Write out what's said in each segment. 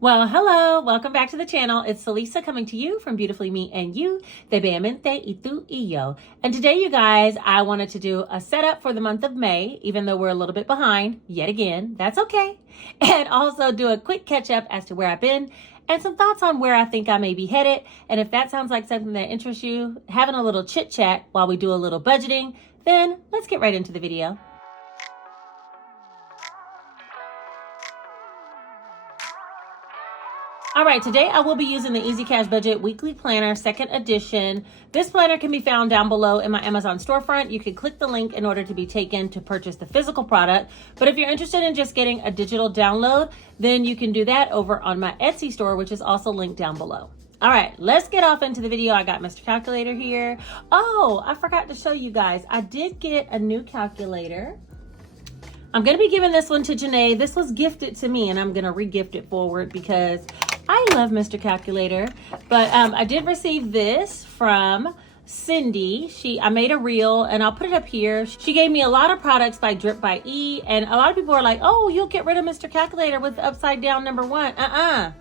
Well, hello, welcome back to the channel. It's Celisa coming to you from Beautifully Me and You, de Bellemente y tú y yo. And today, you guys, I wanted to do a setup for the month of May, even though we're a little bit behind, yet again, that's okay. And also do a quick catch up as to where I've been and some thoughts on where I think I may be headed. And if that sounds like something that interests you, having a little chit chat while we do a little budgeting, then let's get right into the video. All right, today I will be using the Easy Cash Budget Weekly Planner, second edition. This planner can be found down below in my Amazon storefront. You can click the link in order to be taken to purchase the physical product. But if you're interested in just getting a digital download, then you can do that over on my Etsy store, which is also linked down below. All right, let's get off into the video. I got Mr. Calculator here. Oh, I forgot to show you guys. I did get a new calculator. I'm going to be giving this one to Janae. This was gifted to me, and I'm going to re-gift it forward because I love Mr. Calculator. But I did receive this from Cindy. I made a reel, and I'll put it up here. She gave me a lot of products by Drip by E, and a lot of people are like, oh, you'll get rid of Mr. Calculator with the upside down number 1. I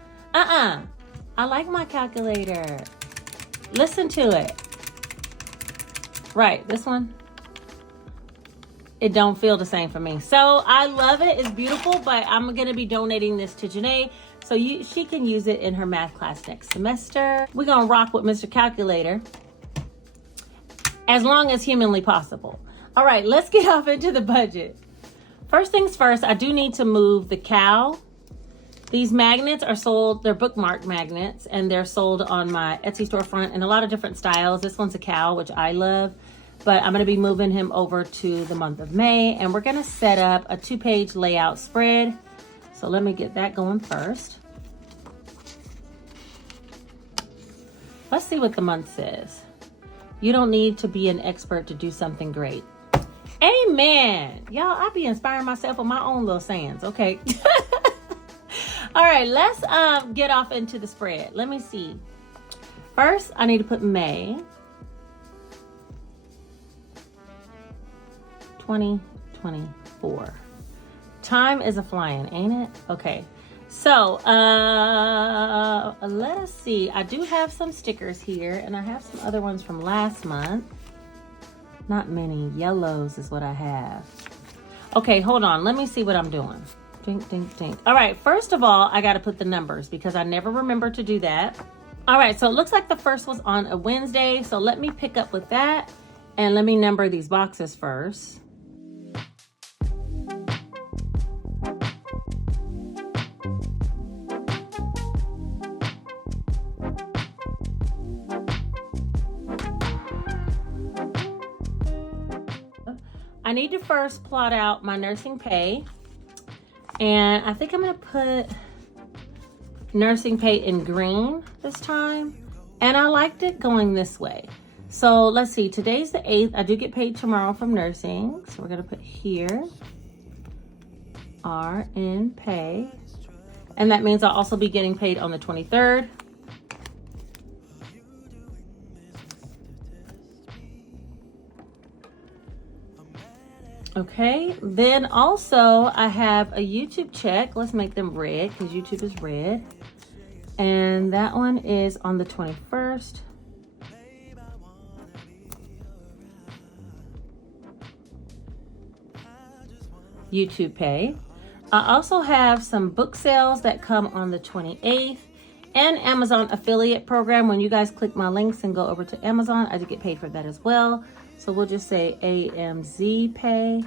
like my calculator. Listen to it. Right, this one. It don't feel the same for me. So I love it. It's beautiful, but I'm going to be donating this to Janae so she can use it in her math class next semester. We're going to rock with Mr. Calculator as long as humanly possible. All right, let's get off into the budget. First things first, I do need to move the cow. These magnets are sold, they're bookmark magnets, and they're sold on my Etsy storefront in a lot of different styles. This one's a cow, which I love. But I'm going to be moving him over to the month of May, and we're going to set up a 2-page layout spread. So let me get that going first. Let's see what the month says. You don't need to be an expert to do something great. Amen. Y'all, I be inspiring myself with my own little sayings. Okay. All right, let's get off into the spread. Let me see. First, I need to put May 2024. Time is a flying, ain't it? Okay. So, let us see. I do have some stickers here, and I have some other ones from last month. Not many. Yellows is what I have. Okay, hold on. Let me see what I'm doing. Dink, dink, dink. All right, first of all, I got to put the numbers because I never remember to do that. All right, so it looks like the first was on a Wednesday. So let me pick up with that, and let me number these boxes first. I need to first plot out my nursing pay, and I think I'm going to put nursing pay in green this time, and I liked it going this way. So let's see, today's the 8th. I do get paid tomorrow from nursing, so we're going to put here RN pay, and that means I'll also be getting paid on the 23rd. Okay, then also I have a YouTube check. Let's make them red because YouTube is red. And that one is on the 21st. YouTube pay. I also have some book sales that come on the 28th and Amazon affiliate program. When you guys click my links and go over to Amazon, I do get paid for that as well. So we'll just say AMZ pay.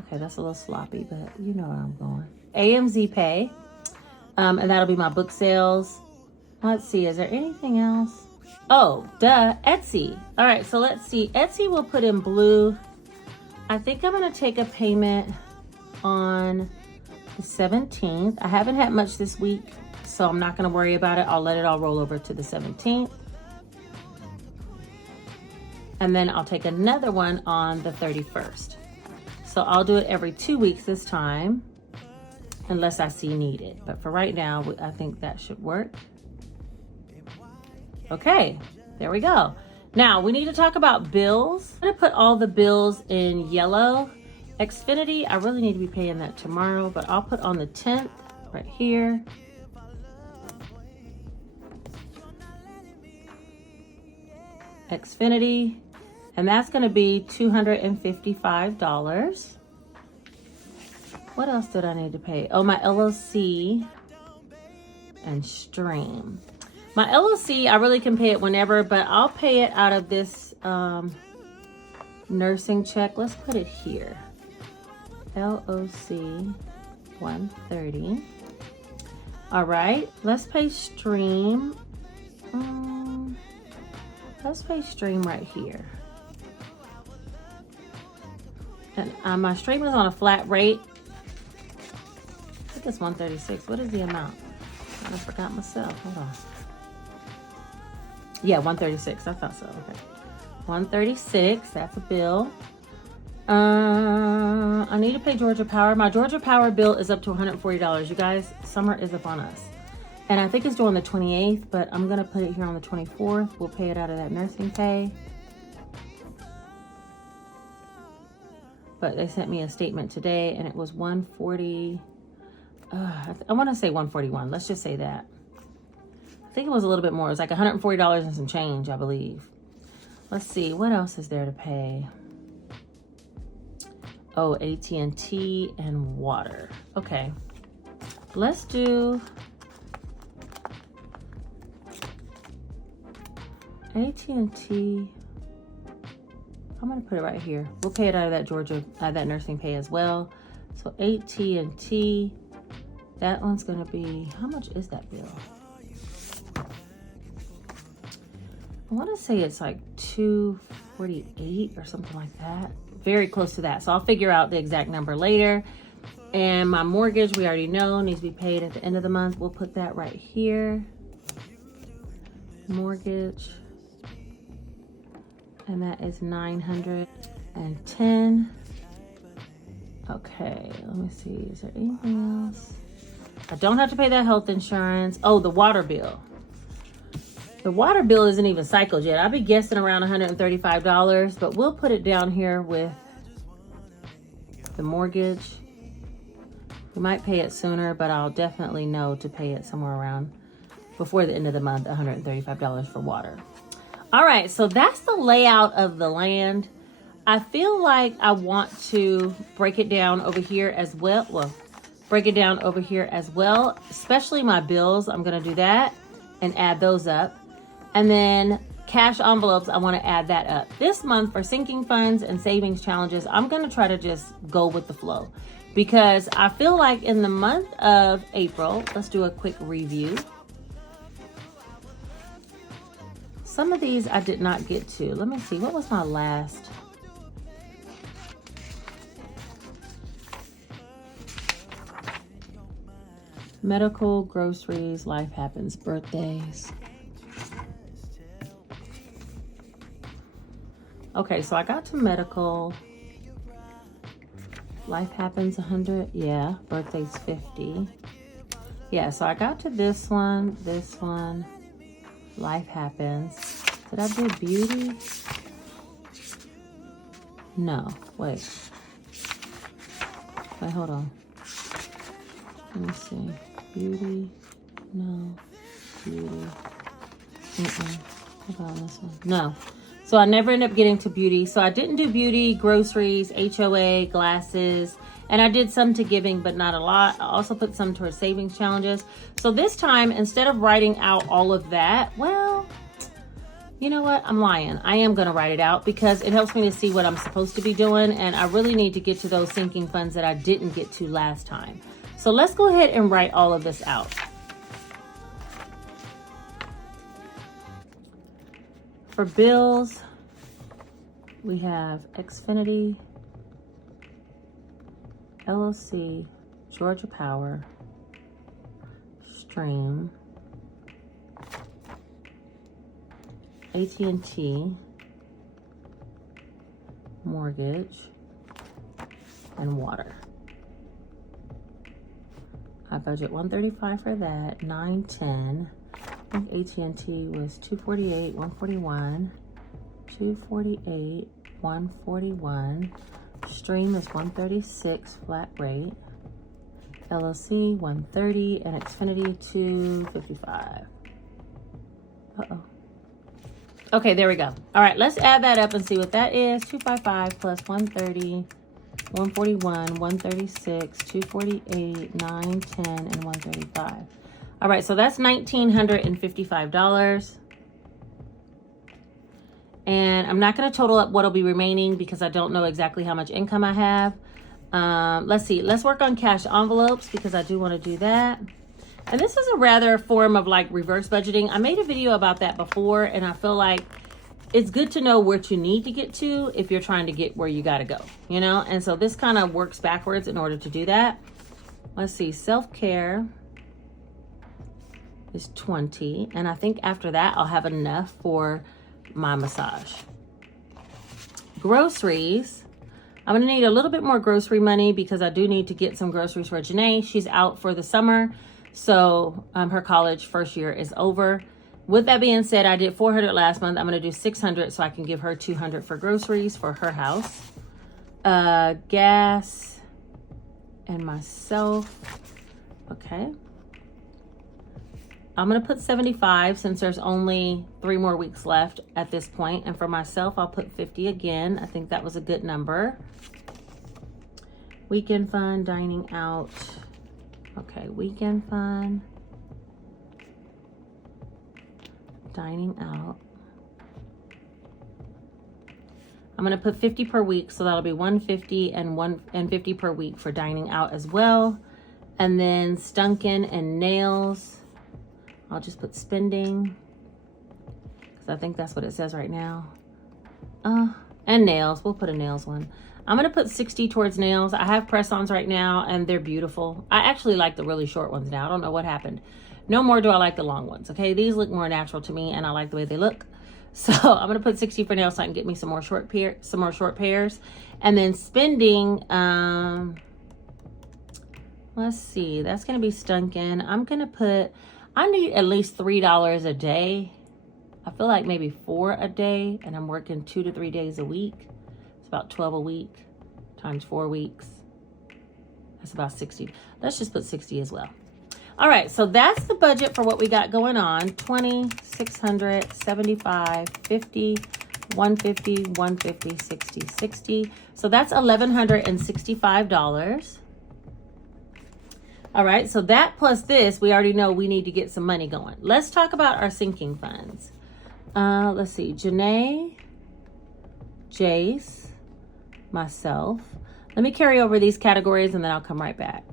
Okay, that's a little sloppy, but you know where I'm going. AMZ pay. And that'll be my book sales. Let's see, is there anything else? Oh, duh, Etsy. All right, so let's see. Etsy will put in blue. I think I'm gonna take a payment on the 17th. I haven't had much this week, so I'm not gonna worry about it. I'll let it all roll over to the 17th. And then I'll take another one on the 31st. So I'll do it every 2 weeks this time, unless I see needed. But for right now, I think that should work. Okay, there we go. Now we need to talk about bills. I'm gonna put all the bills in yellow. Xfinity, I really need to be paying that tomorrow, but I'll put on the 10th right here. Xfinity, and that's going to be $255. What else did I need to pay? Oh, my LLC and stream. My LLC, I really can pay it whenever, but I'll pay it out of this nursing check. Let's put it here. LOC 130. All right, let's pay stream. Let's pay stream right here. And my stream is on a flat rate. I think it's 136. What is the amount? I forgot myself. Hold on. Yeah, 136. I thought so. Okay. 136. That's a bill. I need to pay Georgia Power. My Georgia Power bill is up to $140. You guys, summer is upon us. And I think it's due on the 28th, but I'm going to put it here on the 24th. We'll pay it out of that nursing pay. But they sent me a statement today, and it was 140. I want to say 141. Let's just say that. I think it was a little bit more. It was like $140 and some change, I believe. Let's see. What else is there to pay? Oh, AT&T and water. Okay. Let's do AT&T. I'm going to put it right here. We'll pay it out of that that nursing pay as well. So AT&T, that one's going to be, how much is that bill? I want to say it's like $248 or something like that. Very close to that. So I'll figure out the exact number later. And my mortgage, we already know, needs to be paid at the end of the month. We'll put that right here. Mortgage. And that is $910. Okay, let me see. Is there anything else? I don't have to pay that health insurance. Oh, the water bill. The water bill isn't even cycled yet. I'll be guessing around $135, but we'll put it down here with the mortgage. We might pay it sooner, but I'll definitely know to pay it somewhere around before the end of the month, $135 for water. All right, so that's the layout of the land. I feel like I want to break it down over here as well. Well, break it down over here as well, especially my bills. I'm going to do that and add those up. And then cash envelopes, I want to add that up. This month for sinking funds and savings challenges, I'm going to try to just go with the flow because I feel like in the month of April, let's do a quick review. Some of these I did not get to. Let me see. What was my last? Medical, groceries, life happens, birthdays. Okay, so I got to medical. Life happens 100. Yeah, birthday's 50. Yeah, so I got to this one, life happens. Did I do beauty? No, wait, hold on. Let me see. Beauty, no, beauty. Hold on, this one. No. So I never end up getting to beauty. So I didn't do beauty, groceries, HOA, glasses, and I did some to giving, but not a lot. I also put some towards savings challenges. So this time, instead of writing out all of that, well, you know what? I'm lying. I am going to write it out because it helps me to see what I'm supposed to be doing. And I really need to get to those sinking funds that I didn't get to last time. So let's go ahead and write all of this out. For bills, we have Xfinity, LLC, Georgia Power, Stream, AT&T, mortgage, and water. I budget $135 for that, $910. I think AT&T was $248, $141, $248, $141. Stream is $136 flat rate. LLC $130 and Xfinity $255. Okay, there we go. All right, let's add that up and see what that is. 255 plus 130, 141, 136, 248, 9, 10, and 135. All right, so that's $1,955. And I'm not going to total up what'll be remaining because I don't know exactly how much income I have. Let's see. Let's work on cash envelopes because I do want to do that. And this is a rather form of like reverse budgeting. I made a video about that before, and I feel like it's good to know what you need to get to if you're trying to get where you got to go, you know? And so this kind of works backwards in order to do that. Let's see. Self-care is 20. And I think after that, I'll have enough for my massage. Groceries. I'm going to need a little bit more grocery money because I do need to get some groceries for Janae. She's out for the summer. So her college first year is over. With that being said, I did 400 last month. I'm going to do 600 so I can give her 200 for groceries for her house. Gas and myself. Okay. I'm going to put 75 since there's only 3 more weeks left at this point. And for myself, I'll put 50 again. I think that was a good number. Weekend fun, dining out. Okay, weekend fun, dining out. I'm going to put 50 per week, so that'll be 150 and 50 per week for dining out as well. And then Stunkin' and nails. I'll just put spending because I think that's what it says right now. And nails. We'll put a nails one. I'm going to put 60 towards nails. I have press-ons right now, and they're beautiful. I actually like the really short ones now. I don't know what happened. No more do I like the long ones, okay? These look more natural to me, and I like the way they look. So I'm going to put 60 for nails so I can get me some more short pairs. And then spending, let's see. That's going to be Stunkin'. I'm going to put, I need at least $3 a day. I feel like maybe 4 a day, and I'm working 2 to 3 days a week. It's about 12 a week times 4 weeks. That's about 60. Let's just put 60 as well. All right, so that's the budget for what we got going on. 20, 600, 75, 50, 150, 150, 60, 60. So that's $1,165. All right, so that plus this, we already know we need to get some money going. Let's talk about our sinking funds. Let's see, Janae, Jace, myself. Let me carry over these categories and then I'll come right back.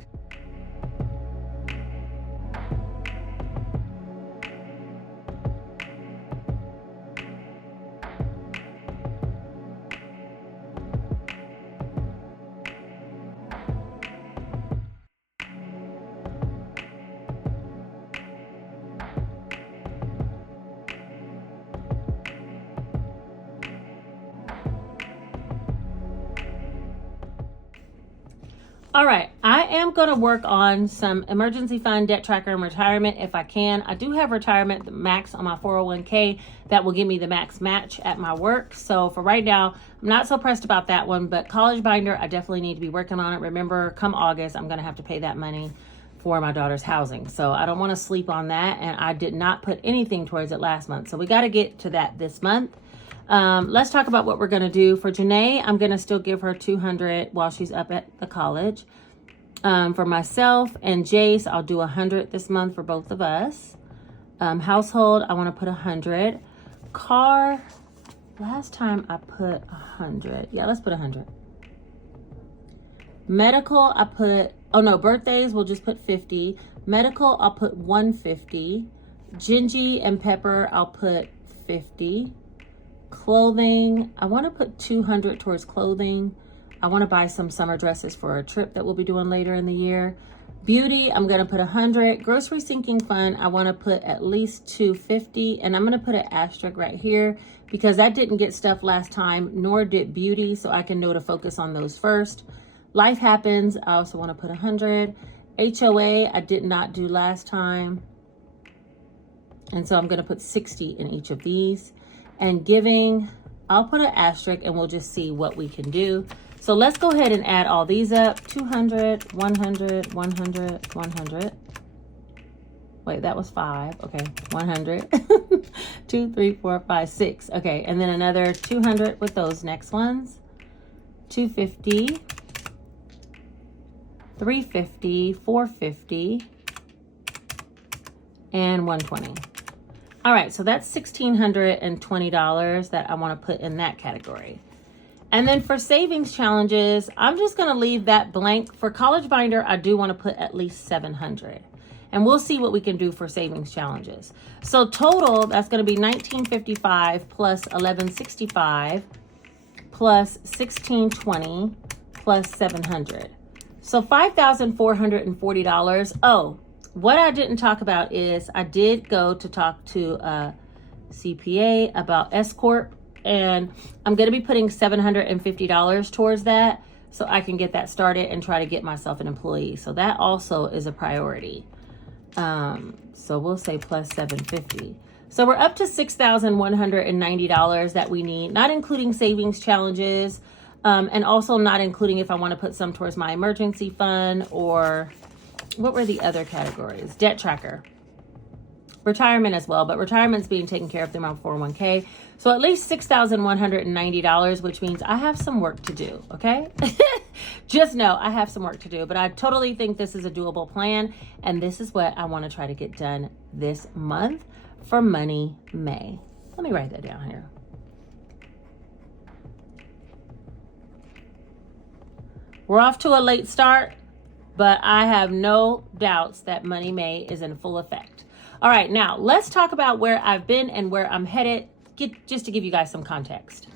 All right, I am going to work on some emergency fund, debt tracker, and retirement if I can. I do have retirement max on my 401k that will give me the max match at my work. So for right now, I'm not so pressed about that one, but college binder, I definitely need to be working on it. Remember, come August, I'm going to have to pay that money for my daughter's housing. So I don't want to sleep on that, and I did not put anything towards it last month. So we got to get to that this month. Let's talk about what we're going to do. For Janae, I'm going to still give her 200 while she's up at the college. For myself and Jace, I'll do 100 this month for both of us. Household, I want to put 100. Car, last time I put 100. Yeah, let's put 100. Medical, I put, oh no, birthdays, we'll just put 50. Medical, I'll put 150. Gingy and Pepper, I'll put 50. Clothing, I want to put 200 towards clothing. I want to buy some summer dresses for a trip that we'll be doing later in the year. Beauty, I'm going to put 100. Grocery sinking fund, I want to put at least 250. And I'm going to put an asterisk right here because that didn't get stuff last time, nor did beauty. So I can know to focus on those first. Life happens, I also want to put 100. HOA, I did not do last time. And so I'm going to put 60 in each of these. And giving, I'll put an asterisk and we'll just see what we can do. So let's go ahead and add all these up. 200, 100, 100, 100. Wait, that was 5. Okay, 100. 2, 3, 4, 5, 6. Okay, and then another 200 with those next ones. 250, 350, 450, and 120. All right, so that's $1,620 that I want to put in that category. And then for savings challenges, I'm just going to leave that blank. For college binder, I do want to put at least 700. And we'll see what we can do for savings challenges. So total, that's going to be $1,955 plus $1,165 plus $1,620 plus $700. So $5,440. Oh, what I didn't talk about is I did go to talk to a CPA about S Corp, and I'm going to be putting $750 towards that so I can get that started and try to get myself an employee. So that also is a priority. So we'll say plus 750. So we're up to $6,190 that we need, not including savings challenges, and also not including if I want to put some towards my emergency fund, or what were the other categories? Debt tracker. Retirement as well, but retirement's being taken care of through my 401k. So at least $6,190, which means I have some work to do, okay? Just know I have some work to do, but I totally think this is a doable plan, and this is what I want to try to get done this month for Money May. Let me write that down here. We're off to a late start, but I have no doubts that Money May is in full effect. All right, now let's talk about where I've been and where I'm headed, just to give you guys some context.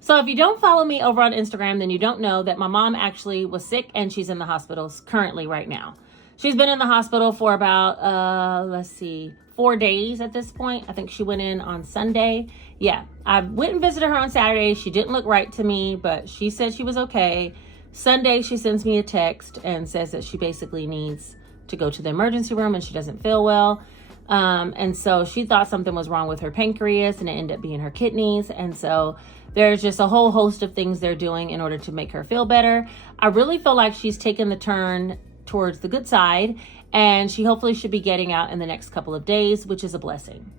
So if you don't follow me over on Instagram, then you don't know that my mom actually was sick and she's in the hospital currently right now. She's been in the hospital for about, 4 days at this point. I think she went in on Sunday. Yeah, I went and visited her on Saturday. She didn't look right to me, but she said she was okay. Sunday, she sends me a text and says that she basically needs to go to the emergency room and she doesn't feel well. And so she thought something was wrong with her pancreas, and it ended up being her kidneys. And so there's just a whole host of things they're doing in order to make her feel better. I really feel like she's taken the turn towards the good side, and she hopefully should be getting out in the next couple of days, which is a blessing.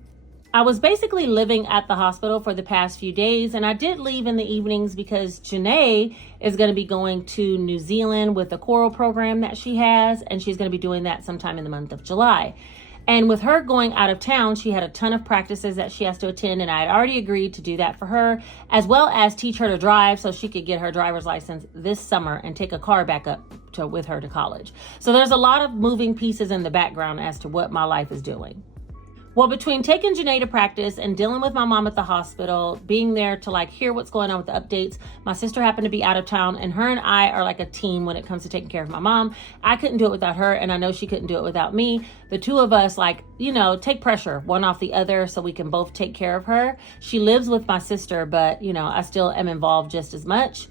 I was basically living at the hospital for the past few days, and I did leave in the evenings because Janae is going to be going to New Zealand with a choral program that she has, and she's going to be doing that sometime in the month of July. And with her going out of town, she had a ton of practices that she has to attend, and I had already agreed to do that for her, as well as teach her to drive so she could get her driver's license this summer and take a car back up with her to college. So there's a lot of moving pieces in the background as to what my life is doing. Well, between taking Janae to practice and dealing with my mom at the hospital, being there to hear what's going on with the updates, my sister happened to be out of town, and her and I are like a team when it comes to taking care of my mom. I couldn't do it without her, and I know she couldn't do it without me. The two of us take pressure one off the other so we can both take care of her. She lives with my sister, but I still am involved just as much.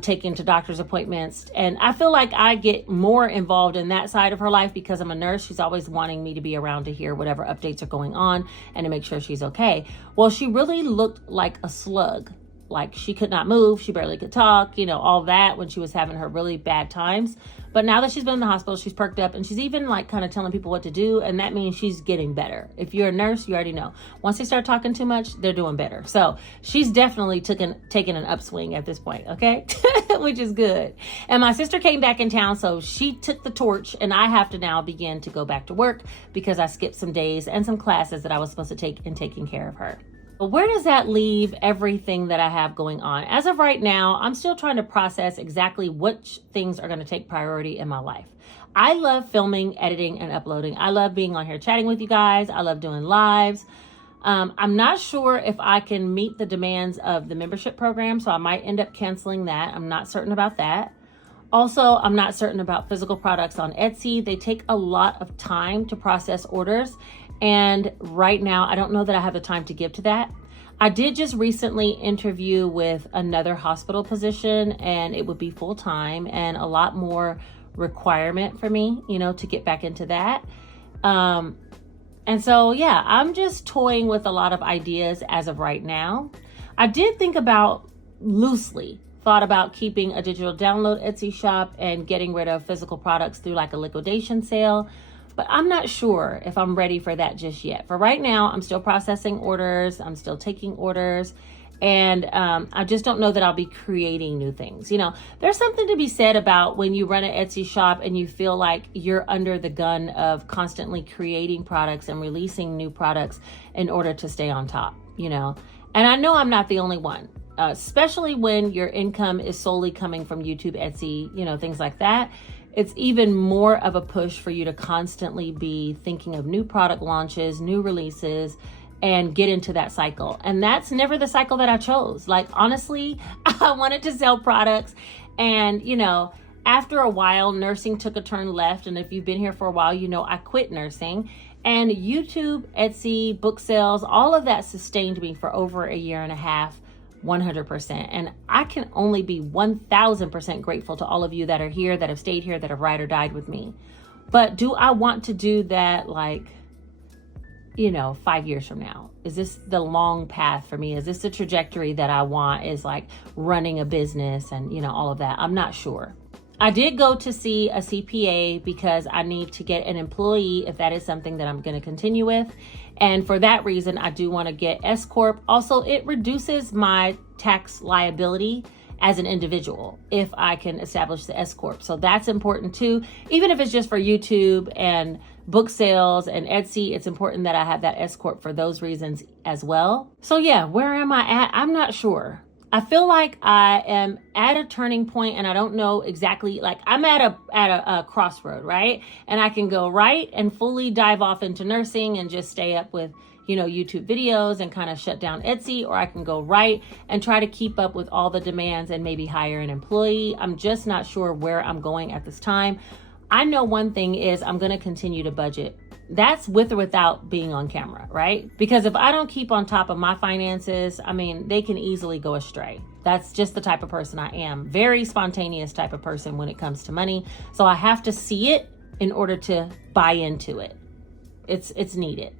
Taking to doctor's appointments. And I feel like I get more involved in that side of her life because I'm a nurse. She's always wanting me to be around to hear whatever updates are going on and to make sure she's okay. Well, she really looked like a slug. Like she could not move. She barely could talk, all that when she was having her really bad times. But now that she's been in the hospital, she's perked up, and she's even kind of telling people what to do. And that means she's getting better. If you're a nurse, you already know. Once they start talking too much, they're doing better. So she's definitely taking an upswing at this point. Okay. Which is good. And my sister came back in town, so she took the torch, and I have to now begin to go back to work because I skipped some days and some classes that I was supposed to take in taking care of her. But where does that leave everything that I have going on? As of right now, I'm still trying to process exactly which things are going to take priority in my life. I love filming, editing, and uploading. I love being on here chatting with you guys. I love doing lives. I'm not sure if I can meet the demands of the membership program, so I might end up canceling that. I'm not certain about that. Also, I'm not certain about physical products on Etsy. They take a lot of time to process orders. And right now, I don't know that I have the time to give to that. I did just recently interview with another hospital position, and it would be full time and a lot more requirement for me, to get back into that. And so, yeah, I'm just toying with a lot of ideas as of right now. I did think about thought about keeping a digital download Etsy shop and getting rid of physical products through a liquidation sale. but I'm not sure if I'm ready for that just yet. For right now, I'm still processing orders. I'm still taking orders. And I just don't know that I'll be creating new things. You know, there's something to be said about when you run an Etsy shop and you feel like you're under the gun of constantly creating products and releasing new products in order to stay on top, you know. And I know I'm not the only one, especially when your income is solely coming from YouTube, Etsy, you know, things like that. It's even more of a push for you to constantly be thinking of new product launches, new releases, and get into that cycle. And that's never the cycle that I chose. Like, honestly, I wanted to sell products. And, you know, after a while, nursing took a turn left. And if you've been here for a while, you know, I quit nursing. And YouTube, Etsy, book sales, all of that sustained me for over a year and a half, 100%. And I can only be 1000% grateful to all of you that are here, that have stayed here, that have ride or died with me. But do I want to do that, like, you know, 5 years from now? Is this the long path for me? Is this the trajectory that I want, is like running a business and, you know, all of that? I'm not sure. I did go to see a CPA because I need to get an employee if that is something that I'm going to continue with. And for that reason, I do want to get S Corp. Also, it reduces my tax liability as an individual if I can establish the S Corp. So that's important too. Even if it's just for YouTube and book sales and Etsy, it's important that I have that S Corp for those reasons as well. So yeah, where am I at? I'm not sure. I feel like I am at a turning point and I don't know exactly, like I'm at a crossroad, right? And I can go right and fully dive off into nursing and just stay up with, you know, YouTube videos and kind of shut down Etsy, or I can go right and try to keep up with all the demands and maybe hire an employee. I'm just not sure where I'm going at this time. I know one thing is I'm going to continue to budget. That's with or without being on camera, right? Because if I don't keep on top of my finances, I mean, they can easily go astray. That's just the type of person I am. Very spontaneous type of person when it comes to money. So I have to see it in order to buy into it. It's needed.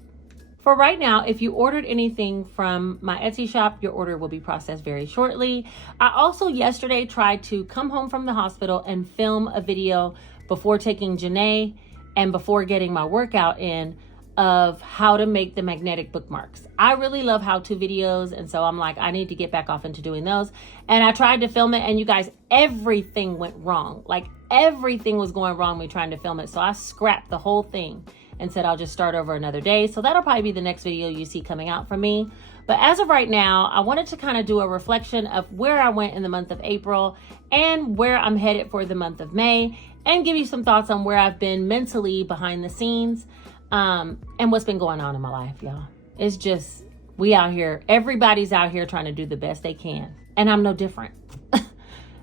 For right now, if you ordered anything from my Etsy shop, your order will be processed very shortly. I also yesterday tried to come home from the hospital and film a video before taking Janae and before getting my workout in of how to make the magnetic bookmarks. I really love how-to videos, and so I'm like, I need to get back off into doing those. And I tried to film it, and you guys, everything went wrong. Like, everything was going wrong when trying to film it. So I scrapped the whole thing and said I'll just start over another day. So that'll probably be the next video you see coming out from me. But as of right now, I wanted to kind of do a reflection of where I went in the month of April and where I'm headed for the month of May, and give you some thoughts on where I've been mentally behind the scenes, and what's been going on in my life, y'all. It's just, we out here, everybody's out here trying to do the best they can. And I'm no different.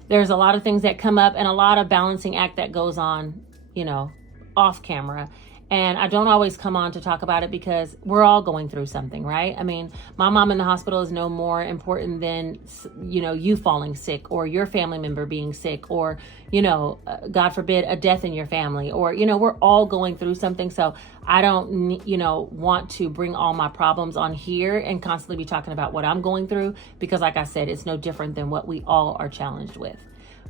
There's a lot of things that come up and a lot of balancing act that goes on, you know, off camera. And I don't always come on to talk about it because we're all going through something, right? I mean, my mom in the hospital is no more important than, you know, you falling sick or your family member being sick or, you know, God forbid, a death in your family, or, you know, we're all going through something. So I don't, you know, want to bring all my problems on here and constantly be talking about what I'm going through because, like I said, it's no different than what we all are challenged with.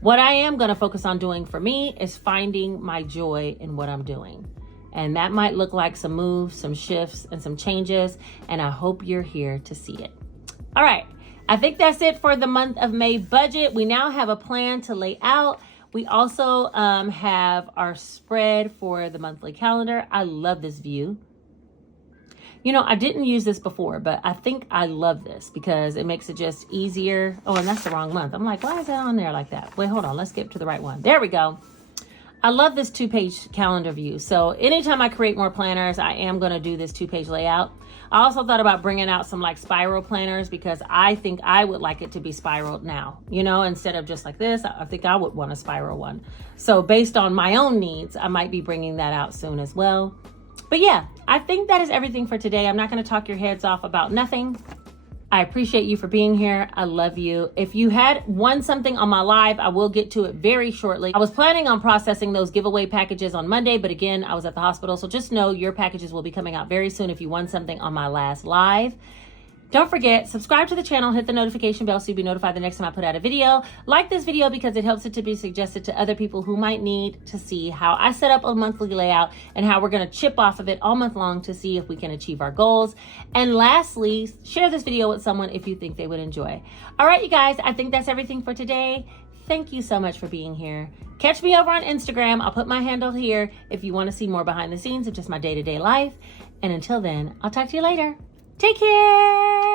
What I am going to focus on doing for me is finding my joy in what I'm doing. And that might look like some moves, some shifts, and some changes. And I hope you're here to see it. All right. I think that's it for the month of May budget. We now have a plan to lay out. We also have our spread for the monthly calendar. I love this view. You know, I didn't use this before, but I think I love this because it makes it just easier. Oh, and that's the wrong month. I'm like, why is that on there like that? Wait, hold on. Let's get to the right one. There we go. I love this 2-page calendar view. So anytime I create more planners, I am going to do this 2-page layout. I also thought about bringing out some like spiral planners because I think I would like it to be spiraled now, you know, instead of just like this. I think I would want a spiral one. So based on my own needs, I might be bringing that out soon as well. But yeah, I think that is everything for today. I'm not going to talk your heads off about nothing. I appreciate you for being here. I love you. If you had won something on my live, I will get to it very shortly. I was planning on processing those giveaway packages on Monday, but again, I was at the hospital. So just know your packages will be coming out very soon if you won something on my last live. Don't forget, subscribe to the channel, hit the notification bell so you'll be notified the next time I put out a video. Like this video because it helps it to be suggested to other people who might need to see how I set up a monthly layout and how we're going to chip off of it all month long to see if we can achieve our goals. And lastly, share this video with someone if you think they would enjoy. All right, you guys, I think that's everything for today. Thank you so much for being here. Catch me over on Instagram. I'll put my handle here if you want to see more behind the scenes of just my day-to-day life. And until then, I'll talk to you later. Take care.